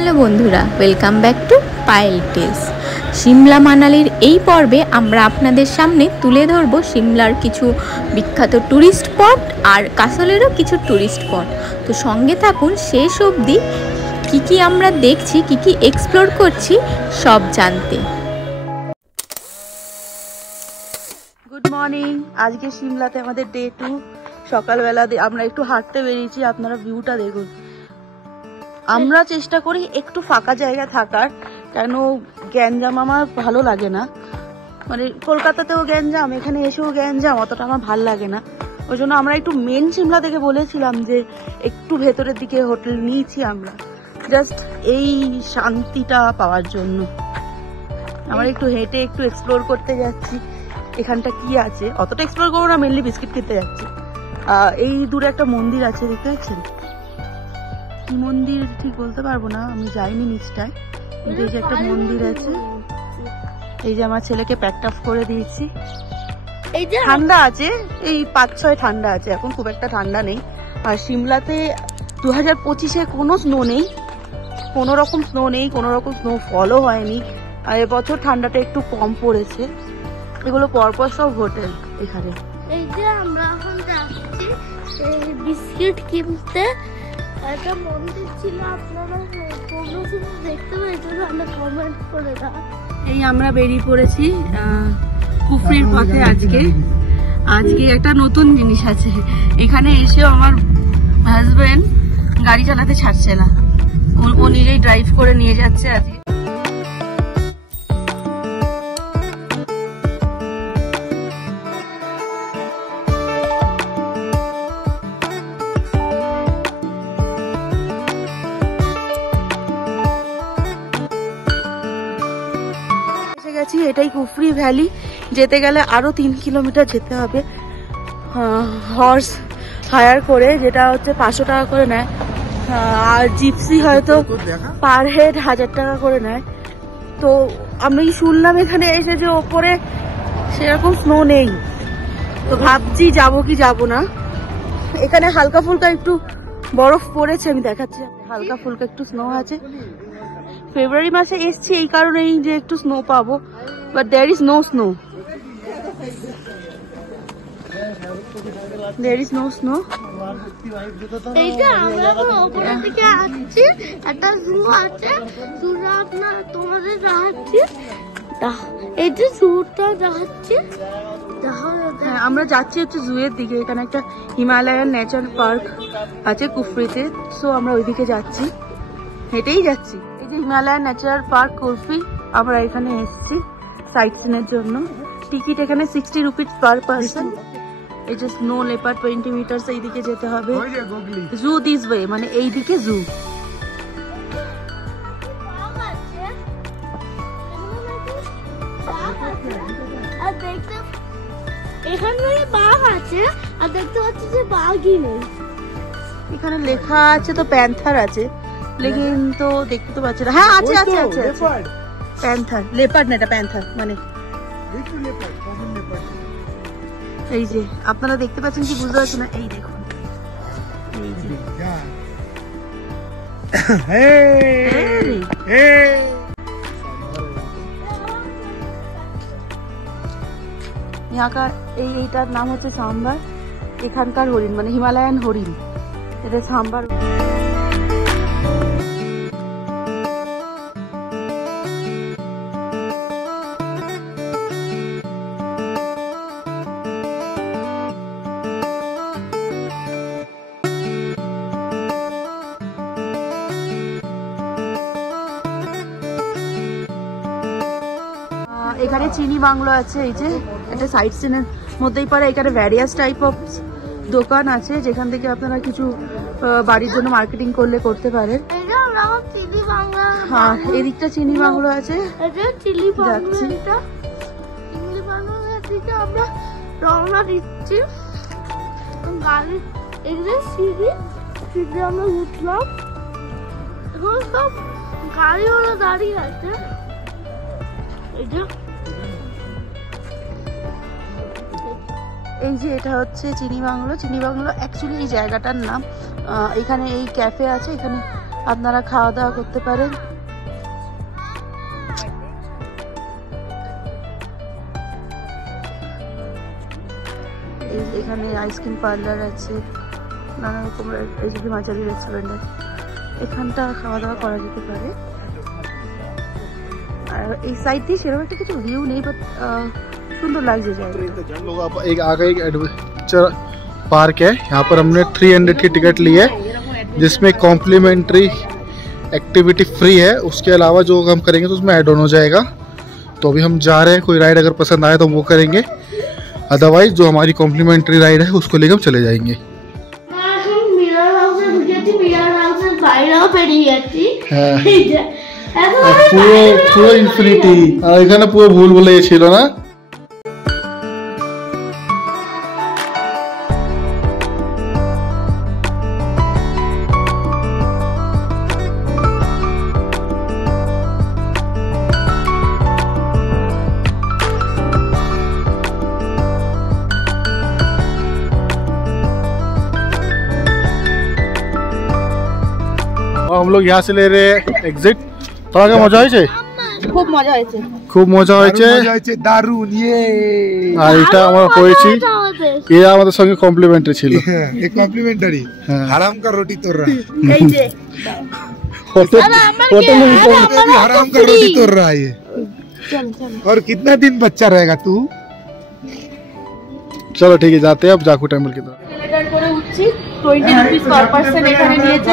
Hello বন্ধুরা, welcome back to Payel tells. Shimla মানালির এই পর্বে আমরা আপনাদের সামনে তুলে ধরব সিমলার কিছু বিখ্যাত ট্যুরিস্ট স্পট আর কাসলেরও কিছু ট্যুরিস্ট স্পট। তো সঙ্গে থাকুন শেষ অবধি, কী আমরা দেখছি, কী এক্সপ্লোর করছি সব জানতে। Good morning. আজকে সিমলাতে আমাদের ডে 2। সকালবেলা আমরা একটু হাঁটতে বেরিয়েছি। আপনারা ভিউটা দেখুন। আমরা চেষ্টা করি একটু ফাঁকা জায়গা থাকার, কেন গ্যাঞ্জাম আমার ভালো লাগে না। মানে কলকাতাতেও গ্যাঞ্জাম, এখানে এসেও গ্যাঞ্জাম, অতটা আমার ভালো লাগে না। ওই জন্য আমরা একটু মেন সিমলা থেকে বলেছিলাম যে একটু ভেতরের দিকে হোটেল নিয়েছি আমরা, জাস্ট এই শান্তিটা পাওয়ার জন্য। আমরা একটু হেঁটে একটু এক্সপ্লোর করতে যাচ্ছি এখানটা কি আছে। অতটা এক্সপ্লোর করবো না, মেনলি বিস্কিট খেতে যাচ্ছি। এই দূরে একটা মন্দির আছে, দেখতে পাচ্ছেন? কি মন্দির ঠিক বলতে পারবো না, আমি যাইনি নিচটায়, কিন্তু এই যে একটা মন্দির আছে। এই যে আমার ছেলেকে প্যাকড আপ করে দিয়েছি। এই যে ঠান্ডা আছে, এই 5-6 ঠান্ডা আছে, এখন খুব একটা ঠান্ডা নেই। আর সিমলাতে 2025-এ কোনো স্নো নেই, কোনো রকম স্নো নেই, কোনো রকম স্নোফলও হয়নি। আর এবছর ঠান্ডাটা একটু কম পড়েছে। এগুলো পরপর সব হোটেল এখানে। এই যে আমরা এখন যাচ্ছি বিস্কিট কিনতে। একটা মন্দির ছিল, আপনারা কোনো কিছু দেখতে পেয়েছেন, আমরা কমেন্ট করে দাও। এই আমরা বেরিয়ে পড়েছি কুফরির পথে। আজকে একটা নতুন জিনিস আছে। এখানে এসেও আমার হাজবেন্ড গাড়ি চালাতে ছাড়ছে না, ও নিজেই ড্রাইভ করে নিয়ে যাচ্ছে আজকে। এটাই কুফরি ভ্যালি। যেতে গেলে আরো 3 কিলোমিটার যেতে হবে হর্স হায়ার করে, যেটা হচ্ছে 500 টাকা করে নেয়। আর জিপসি হয়তো পার হেড 1000 টাকা করে নেয়। তো আমি শুনলাম এখানে এসে যে ওপরে সেরকম স্নো নেই, তো ভাবছি যাবো কি যাবো না। এখানে হালকা ফুলকা একটু বরফ পড়েছে, আমি দেখাচ্ছি। হালকা ফুলকা একটু স্নো আছে। ফেব্রুয়ারি মাসে এসছি এই কারণেই যে একটু স্নো পাবো, but there is no snow, there is no snow. এই যে আমরা এখন উপরের দিকে আসছি, একটা জু আছে, জুটা আপনার তোমাদের দেখাচ্ছি। এই যে জুটা দেখাচ্ছি, আমরা যাচ্ছি হচ্ছে জুয়ের দিকে। এখানে একটা হিমালয়ান নেচার পার্ক আছে কুফরিতে, সো আমরা ওইদিকে যাচ্ছি, হেঁটেই যাচ্ছি। এই যে হিমালয়ান ন্যাচারাল পার্ক কুফরি, আমরা এখানে এসেছি সাইট সিনের জন্য। টিকিট এখানে 60 রুপিস পার পার্সন। এই যে স্নো লেপার্ড 20 মিটার এইদিকে যেতে হবে। জু দিস ওয়ে, মানে এইদিকে জু। এখানে বাঘ আছে, আর দেখতে পাচ্ছি যে বাঘই নেই। এখানে লেখা আছে তো প্যান্থার আছে, লেকিন তো দেখতে তো পাচ্ছি না। হ্যাঁ আছে আছে আছে প্যান্থার, লেপার্ড না, এটা প্যান্থার মানে। এই যে আপনারা দেখতে পাচ্ছেন কি বুঝতে পারছেন না, এই দেখুন, এই যে এখানকার এইটার নাম হচ্ছে সাম্বার। এখানকার হরিণ মানে হিমালয়ান হরিণ, এটা সাম্বার। এখানে চিনি বাংলো আছে, এই যে একটা সাইড সিনের মধ্যেই পড়ে। এখানে ভ্যারিয়াস টাইপ অফ দোকান আছে, যেখান থেকে আপনারা কিছু বাড়ির জন্য মার্কেটিং করলে করতে পারেন। হ্যাঁ, এদিকটা চিনি বাংলো আছে, যাচ্ছি। আমরা রওনা দিচ্ছি, গাড়ি সিঁড়ি আমরা উঠলাম। এখন সব গাড়ি ওরা দাঁড়িয়ে আছে। এই যে এটা হচ্ছে চিনি বাংলো। চিনি বাংলো অ্যাকচুয়ালি এই জায়গাটার নাম। এখানে এই ক্যাফে আছে, এখানে আপনারা খাওয়া দাওয়া করতে পারেন। এখানে আইসক্রিম পার্লার আছে, নানা রকমের হিমাচলি রেস্টুরেন্ট আছে, এখানটা খাওয়া দাওয়া করা যেতে পারে। আর এই সাইড দিয়ে সেরকম একটা কিছু ভিউ নেই, বাট सुंदर লাগছে জায়গা। एक आगे एक एडवेंचर पार्क है, यहाँ पर हमने 300 की टिकट ली है जिसमें कॉम्प्लीमेंट्री एक्टिविटी फ्री है। उसके अलावा जो हम करेंगे तो उसमें ऐड ऑन हो जाएगा। तो अभी हम जा रहे हैं, कोई राइड अगर पसंद आए तो वो करेंगे, अदरवाइज जो हमारी कॉम्प्लीमेंट्री राइड है उसको लेकर हम चले जाएंगे। পুরো ইনফিনিটি, আর এখানে পুরো ভুল বলে ছিল না। हम लोग यहाँ से ले रहे हैं एग्जिट। তোমার মজা হয়েছে? খুব মজা হয়েছে, খুব মজা হয়েছে, দারুন। আর এটা আমরা করেছি, এরা আমাদের সঙ্গে কমপ্লিমেন্টারি ছিল। ये कॉम्प्लीमेंटरी हराम का रोटी तोड़ रहा है, এই যে होटल में हराम का रोटी तोड़ रहा है ये। और कितना दिन बच्चा रहेगा तू? चलो ठीक है, जाते हैं अब जाकू टेम्पल की तरफ। এসকেলেটর করে উঠছি, 20 রুপিস পার পারসন এখানে নিয়েছে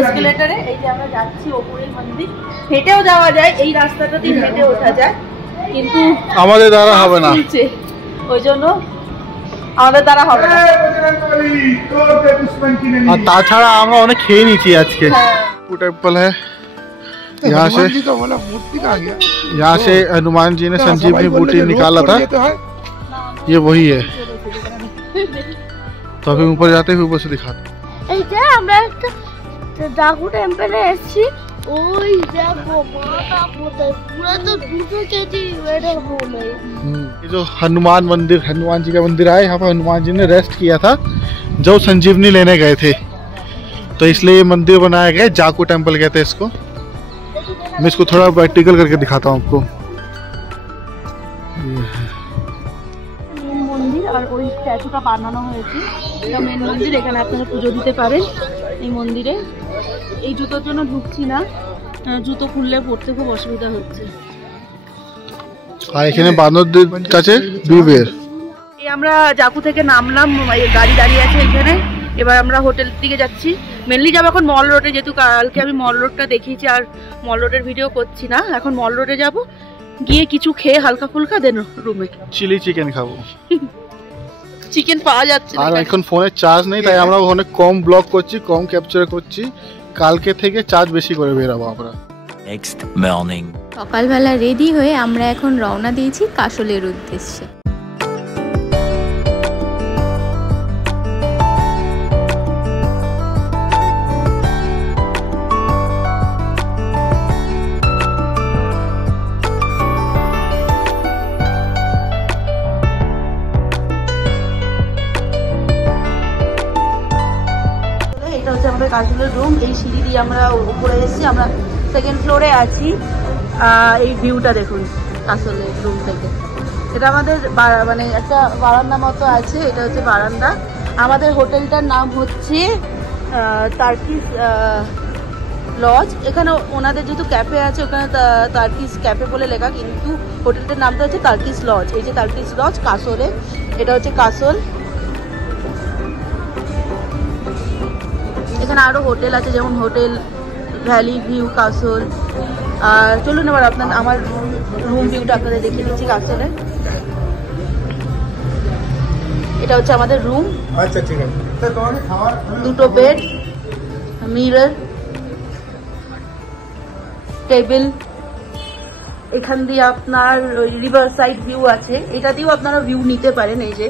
এসকেলেটরে। এই যে আমরা যাচ্ছি ওপরের মন্দির, হেঁটেও যাওয়া যায়, এই রাস্তাটা দিয়ে হেঁটে ওঠা যায়, কিন্তু আমাদের দ্বারা হবে না, ওই জন্য আমাদের দ্বারা হবে না। আর তাছাড়া আমরা অনেক খেয়ে নিয়েছি আজকে। जाकू टेम्पल है, यहाँ से जी का वाला मूर्ति कहाँ गया? यहाँ से हनुमान जी ने संजीवनी बूटी निकाला था, ये वही है। तो अभी ऊपर जाते हैं, ऊपर से दिखाते हैं। এই যে আমরা একটা জাকু টেম্পলে এসেছি, ওই দেখো মাথা কোথায়, পুরো তো 200 কেজি ওয়েটের হবে। ये जो हनुमान मंदिर, हनुमान जी का मंदिर है, यहाँ पर हनुमान जी ने रेस्ट किया था जब संजीवनी लेने गए थे, तो इसलिए ये मंदिर बनाया गया, जाकू टेम्पल कहते हैं इसको। मैं इसको थोड़ा प्रैक्टिकल करके दिखाता हूँ आपको। মেন মন্দির আর ওই স্ট্যাচুটা বানানো হয়েছে, এটা মেন মন্দির, এখানে আপনারা পুজো দিতে পারেন এই মন্দিরে। এই জুতোর জন্য ঢুকছি না, জুতো খুললে পড়তে খুব অসুবিধা হচ্ছে। আর এখানে বানরদের কাছে বিবের। এই আমরা জাকু থেকে নামলাম, এই গাড়ি দাঁড়িয়ে আছে এখানে, এবার আমরা হোটেলের দিকে যাচ্ছি। মেনলি যাবো এখন মল রোডে, যেহেতু কালকে আমি মল রোডটা দেখিয়েছি আর মল রোডের ভিডিও করছি না, এখন মল রোডে যাব, গিয়ে কিছু খেয়ে হালকা ফুলকা দেন রুমে। চিলি চিকেন খাবো, চিকেন পাওয়া যাচ্ছে না, আর এখন ফোনে চার্জ নেই, তাই আমরা অনেক কম ব্লগ করছি, কম ক্যাপচার করছি। কালকে থেকে চার্জ বেশি করে বেরাবো আমরা। Next morning. সকালবেলা রেডি হয়ে আমরা এখন রওনা দিয়েছি কাশলের উদ্দেশ্যে। এটা হচ্ছে আমাদের কাশলের রুম, এই সিঁড়ি দিয়ে আমরা উপরে এসেছি, আমরা সেকেন্ড ফ্লোরে আছি। এই ভিউটা দেখুন কাশলের রুম থেকে, এটা আমাদের মানে একটা বারান্দা মতো আছে, এটা হচ্ছে বারান্দা। আমাদের হোটেলটার নাম হচ্ছে টার্কিশ লজ। এখানে ওনাদের যেহেতু ক্যাফে আছে, ওখানে টার্কিশ ক্যাফে বলে লেখা, কিন্তু হোটেলটার নামটা হচ্ছে টার্কিশ লজ। এই যে টার্কিশ লজ কাশলে, এটা হচ্ছে কাশল। এখানে আরো হোটেল আছে, যেমন হোটেল ভ্যালি ভিউ কাসল। আর চলুন এবার আমার রুম ভিউটা আপনাদের দেখিয়ে দিচ্ছি কাসলে। এটা হচ্ছে আমাদের রুম, আচ্ছা ঠিক আছে। দুটো বেড, মিরর, টেবিল। এখান দিয়ে আপনার রিভার সাইড ভিউ আছে, এটা দিয়েও আপনারা ভিউ নিতে পারেন। এই যে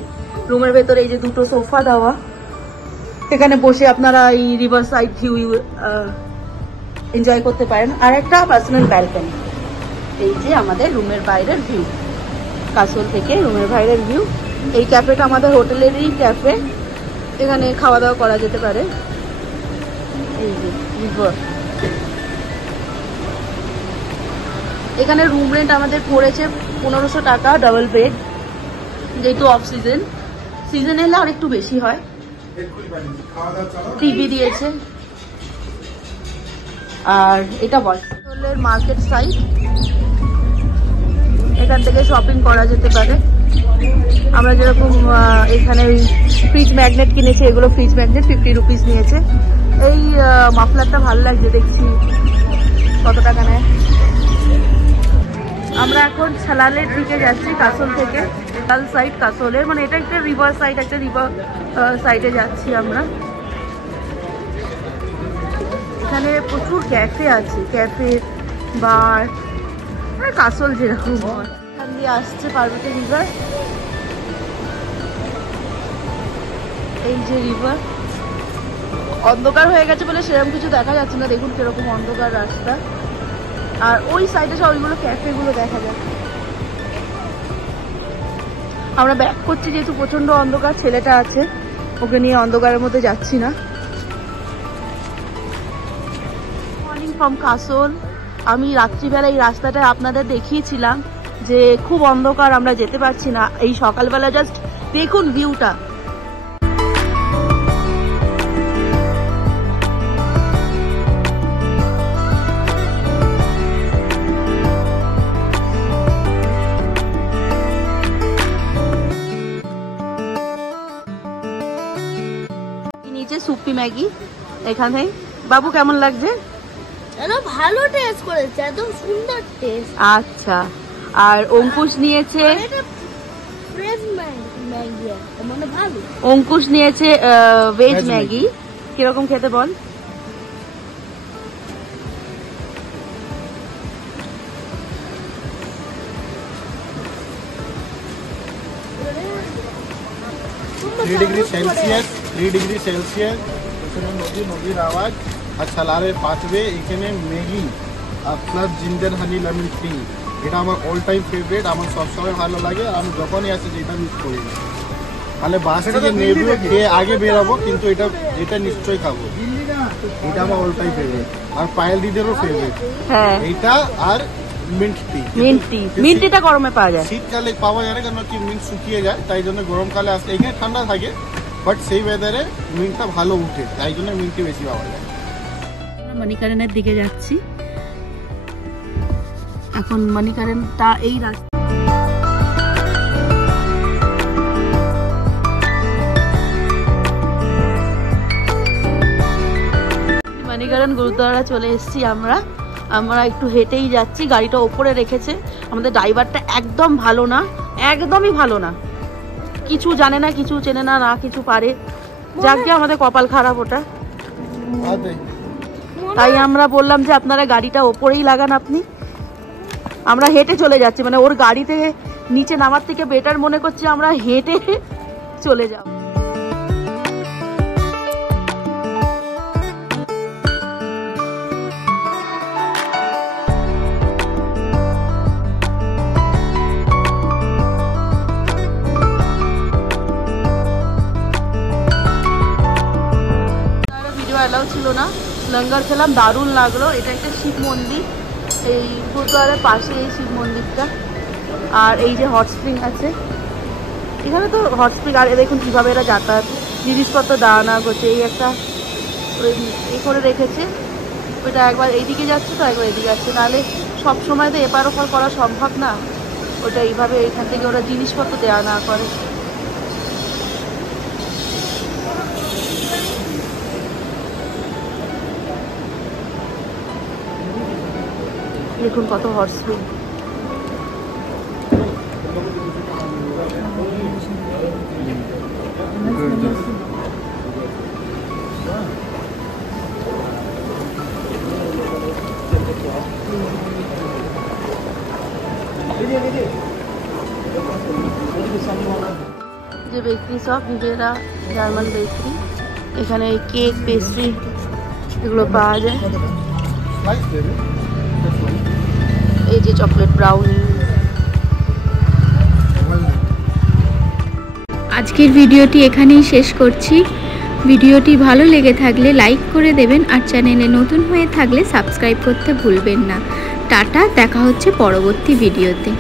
রুমের ভেতরে এই যে দুটো সোফা দেওয়া, এখানে বসে আপনারা এই রিভার সাইড ভিউ এনজয় করতে পারেন। আর একটা পার্সোনাল ব্যালকনি। এই যে আমাদের রুমের বাইরের ভিউ, কাসল থেকে রুমের বাইরের ভিউ। এই ক্যাফেটা আমাদের হোটেলেরই ক্যাফে, এখানে খাওয়া দাওয়া করা যেতে পারে। এই যে রিভার। এখানে রুম রেন্ট আমাদের পড়েছে 1500 টাকা, ডাবল বেড, যেহেতু অফ সিজন। সিজন এলে আর একটু বেশি হয়। টিভি দিয়েছে। আর এটা বটলের মার্কেট সাইড, এখান থেকে শপিং করা যেতে পারে। আমরা যেরকম এখানে ফ্রিজ ম্যাগনেট কিনেছি, এগুলো ফ্রিজ ম্যাগনেট 50 রুপিস নিয়েছে। এই মাফলারটা ভালো লাগছে, দেখছি কত টাকা নেয়। আমরা এখন ছালালের দিকে যাচ্ছি, কাসল থেকে। কাল সাইড কাসলের, মানে এটা একটা রিভার সাইড, একটা রিভার সাইডে যাচ্ছি আমরা। এখানে প্রচুর ক্যাফে আছে, ক্যাফে, বার, মানে কাসল যেরকম। এখান দিয়ে আসছে পার্বতী রিভার। এই যে রিভার, অন্ধকার হয়ে গেছে বলে সেরকম কিছু দেখা যাচ্ছে না। দেখুন কিরকম অন্ধকার রাস্তা। আর ওই সাইডে সব ওইগুলো ক্যাফে গুলো দেখা যাচ্ছে। আমরা ব্যাক করছি যেহেতু প্রচন্ড অন্ধকার, ছেলেটা আছে, ওকে নিয়ে অন্ধকারের মধ্যে যাচ্ছি না। Morning from castle. আমি রাত্রিবেলা এই রাস্তাটা আপনাদের দেখিয়েছিলাম যে খুব অন্ধকার, আমরা যেতে পারছি না। এই সকালবেলা জাস্ট দেখুন ভিউটা। সুপি ম্যাগি এখানে। বাবু কেমন লাগছে? ভালো টেস্ট করেছে, একদম সুন্দর টেস্ট। আচ্ছা, আর অঙ্কুশ নিয়েছে মানে ভালো। অঙ্কুশ নিয়েছে ভেজ ম্যাগি। কিরকম খেতে বল? ডিগ্রি সেলসিয়াস এখানে নদীর আওয়াজ। আর ছালালের পাশে এখানে ম্যাগি আর plus ginger honey lemon tea. এটা আমার অল টাইম ফেভারিট, আমার সবসময় ভালো লাগে। আর আমি যখনই আসি যেটা মিস করি না। তাহলে বাস থেকে নেবো, খেয়ে আগে বেরাবো, কিন্তু এটা নিশ্চয়ই খাবো। এটা আমার অল টাইম ফেভারিট। আর পায়েল দিদেরও ফেভারিট। হ্যাঁ, এইটা আর মিন্ট টি। মিন্ট টিটা গরমে পাওয়া যায়, শীতকালে পাওয়া যায় না, কারণ কি মিন্ট শুকিয়ে যায়, তাই জন্য গরমকালে আসলে এখানে ঠান্ডা থাকে, বাট সেই ওয়েদারে মিন্টটা ভালো উঠে, তাই জন্য মিন্টটি বেশি পাওয়া যায়। মণিকারণের দিকে যাচ্ছি এখন। মণিকারণটা এই রাস্তা। মণিকারণ গুরুদ্বারা চলে এসেছি আমরা একটু হেঁটেই যাচ্ছি। গাড়িটা ওপরে রেখেছে। আমাদের ড্রাইভারটা একদম ভালো না, একদমই ভালো না। কিছু জানে না, কিছু চেনে না, না কিছু পারে। যাকে আমাদের কপাল খারাপ ওটা। তাই আমরা বললাম যে আপনারা গাড়িটা ওপরেই লাগান আপনি। আমরা হেঁটে চলে যাচ্ছি, মানে ওর গাড়িতে নিচে নামার থেকে বেটার মনে করছি আমরা হেঁটে চলে যাব। এলাও ছিল না, লঙ্গর খেলাম, দারুণ লাগলো। এটা একটা শিব মন্দির, এই গুরুদ্বারের পাশে এই শিব মন্দিরটা। আর এই যে হট স্প্রিং আছে এখানে, তো হট স্প্রিং। আর দেখুন কিভাবে এরা যাতায়াত, জিনিসপত্র দেওয়া না করছে। এই একটা এই করে রেখেছে, ওইটা একবার এইদিকে যাচ্ছে তো একবার এদিকে যাচ্ছে, নাহলে সব সময় তো এপার ওপার করা সম্ভব না। ওটা এইভাবে এইখান থেকে ওরা জিনিসপত্র দেওয়া না করে। দেখুন কত হট স্প্রিং। যে বেকারি শপ, ভিভেরা জার্মান বেকারি। এখানে কেক, পেস্ট্রি এগুলো পাওয়া যায়। এই যে চকলেট ব্রাউনি। আজকের ভিডিওটি এখানেই শেষ করছি। ভিডিওটি ভালো লেগে থাকলে লাইক করে দেবেন আর চ্যানেলে নতুন হয়ে থাকলে সাবস্ক্রাইব করতে ভুলবেন না। টাটা, দেখা হচ্ছে পরবর্তী ভিডিওতে।